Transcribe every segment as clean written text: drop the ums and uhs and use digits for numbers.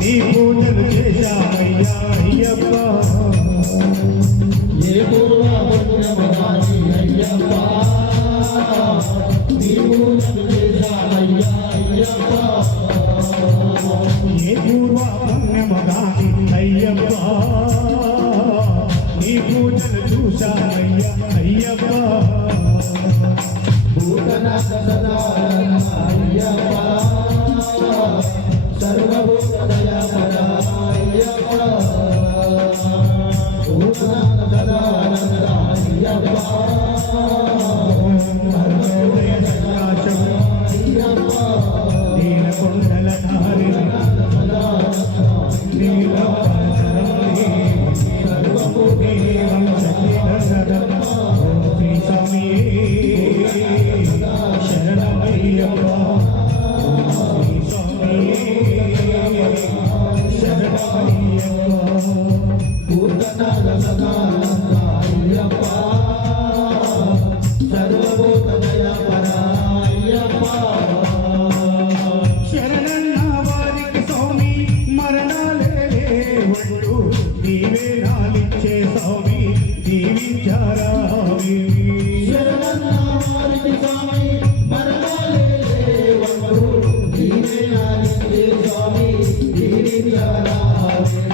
నీ పూజలు చేశామయ్యా అయ్యప్ప ఏ పూర్వ పుణ్యమదాని అయ్యప్ప నీ పూజలు చేశామయ్యా అయ్యప్ప ఏ పూర్వ పుణ్యమదాని అయ్యప్ప నీ పూజలు చూశామయ్యా అయ్యప్ప భూతనాథ సదా అయ్యప్ప సర్వభూత దయాపర అయ్యప్ప భూతనాథ సదా అయ్యప్ప సర్వోదయ సదాశివ అయ్యప్ప నీలకొండల ధారి భూతనాథ సదా అయ్యప్ప సర్వభూత దయాపర అయ్యప్ప శరణన్న వారికి స్వామి మరణాలే లేవండు నీవే నాలిచ్చే స్వామి దీవించారావి శరణన్న వారికి స్వామి మరణాలే లేవండు నీవే నాలిచ్చే స్వామి దీవించారావి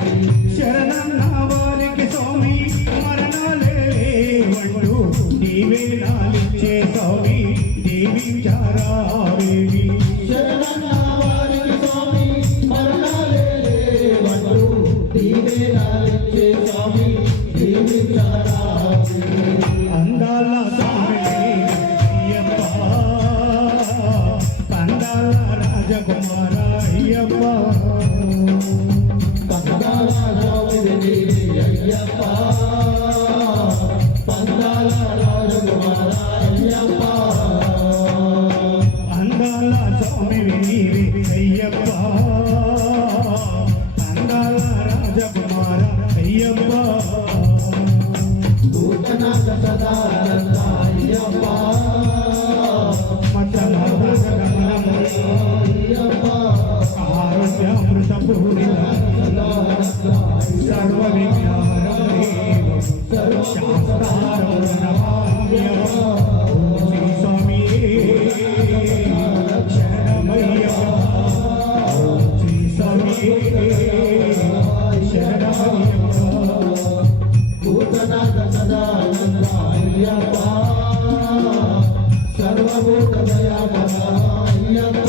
శరణన్న వారికి స్వామి మరణాలే లేవండు నీవే నాలిచ్చే స్వామి దీవించారావి శరణన్న వారికి స్వామి మరణాలే లేవండు నీవే నాలిచ్చే స్వామి దీవించారావి అందాల స్వామి అయ్యప్ప పందాల రాజకుమార అయ్యప్ప పందాల స్వామి అయ్యప్ప పందాల రాజకుమార అయ్యప్ప అందాల స్వామి నీవే అయ్యప్ప అందాల రాజకుమార అయ్యప్ప భూతనాథ సదా అయ్యప్ప అయ్యప్ప ఆరోగ్యామృత పూరిత సర్వ విజ్ఞానం శాస్త్రారం శ్రీ స్వామి శరణమయ్యప్ప శ్రీ స్వామి శరణమయ్యప్ప భూతనాథ సదా అయ్యప్ప సర్వభూత దయాపర అయ్యప్ప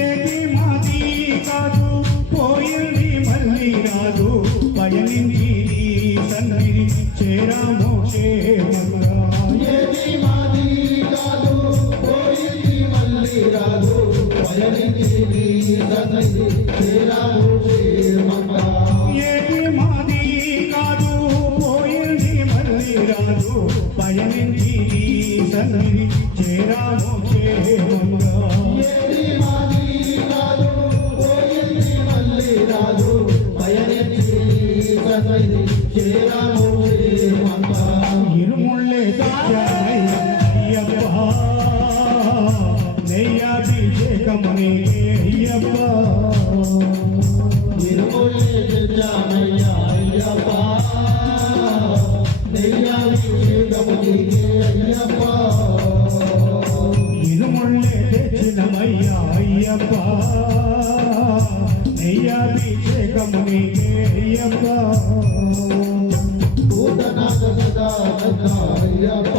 ఏది మాది కాదు పోయింది మళ్ళీ రాదు పయనించి నీ సన్నిధి చేరాము క్షేమంగా ఏది మాది కాదు పోయింది మళ్ళీ రాదు పయనించి నీ సన్నిధి చేరాము క్షేమంగా ఏది మాది కాదు పోయింది మళ్ళీ రాదు పయనించి నీ సన్నిధి చేరాము క్షేమంగా ఏది మాది కాదు పోయింది మళ్ళీ రాదు పయనించి నీ సన్నిధి చేరాము క్షేమంగా ఇరుముళ్ళే తెచ్చామయ్య అయ్యప్ప నెయ్యాభిషేకమునే అయ్యప్ప ఇరుముళ్ళే తెచ్చామయ్యా అయ్యప్ప నెయ్యాభిషేకము నీకే అయ్యప్ప ఇరుముళ్ళే తెచ్చినమయ్య అయ్యప్ప నెయ్యాభిషేకమునే అయ్యప్ప భూతనాథ సదా అయ్యప్ప